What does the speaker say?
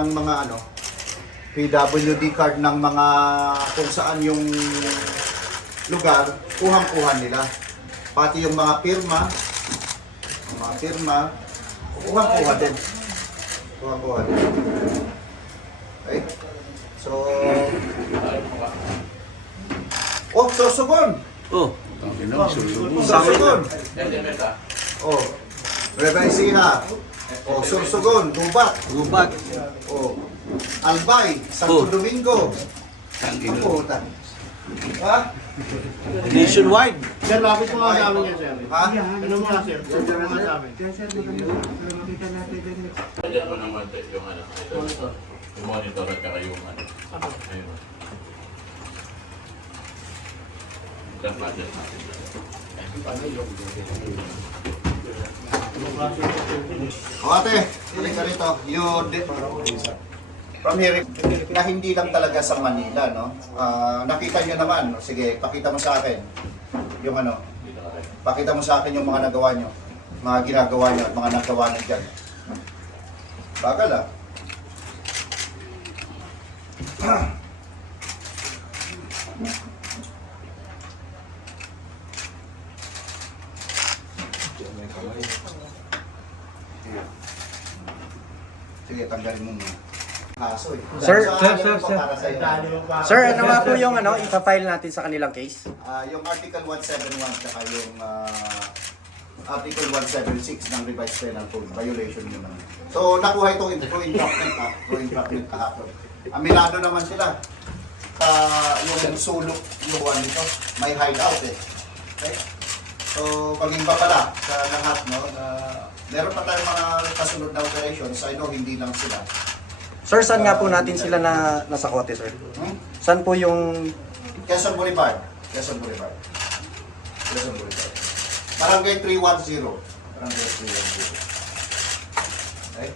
Ang mga PWD card ng mga kung saan yung lugar, kuhang-kuhan nila. Pati yung mga pirma, kuhang-kuha din. Kuhang-kuha din. Okay? So, Sorsogon! Sorsogon! Rebaisiha! Sorsogon, Gubat! Albay, Santo Domingo. Puta. Ha? Nationwide. Sir, lapit mo nga sa amin yan, sir. Ha? Ano mo nga, sir? Sir, mo nga sa amin. Diyan mo naman yung ito. Yung monitor at saka yung ayun. Diyan pa dyan natin. Ate, halika rito. From here, na hindi lang talaga sa Manila, no? Nakita nyo naman. Sige, pakita mo sa akin. Yung pakita mo sa akin yung mga nagawa nyo. Mga ginagawa nyo at mga nagawa nyo dyan. Bagal ah. Sige, tanggalin mo muna. Kaso eh. Sir, Para sa'yo. Sir, ano nga po yung ipa-file natin sa kanilang case? Yung Article 171 saka yung Article 176 ng Revised Penal Code, violation yun naman. So, nakuha itong entrapment kahapon. Aminado naman sila. Yung sulok yung nito, may hideout eh. Okay? So, pag-iba pala sa lahat, no, meron pa tayong mga kasunod na operations. I know, hindi lang sila. Sir, saan nga po natin sila nasa kote, sir? Saan po yung... Quezon Boulevard. Quezon Boulevard. Quezon Boulevard. Barangay 310. Barangay 310. Okay?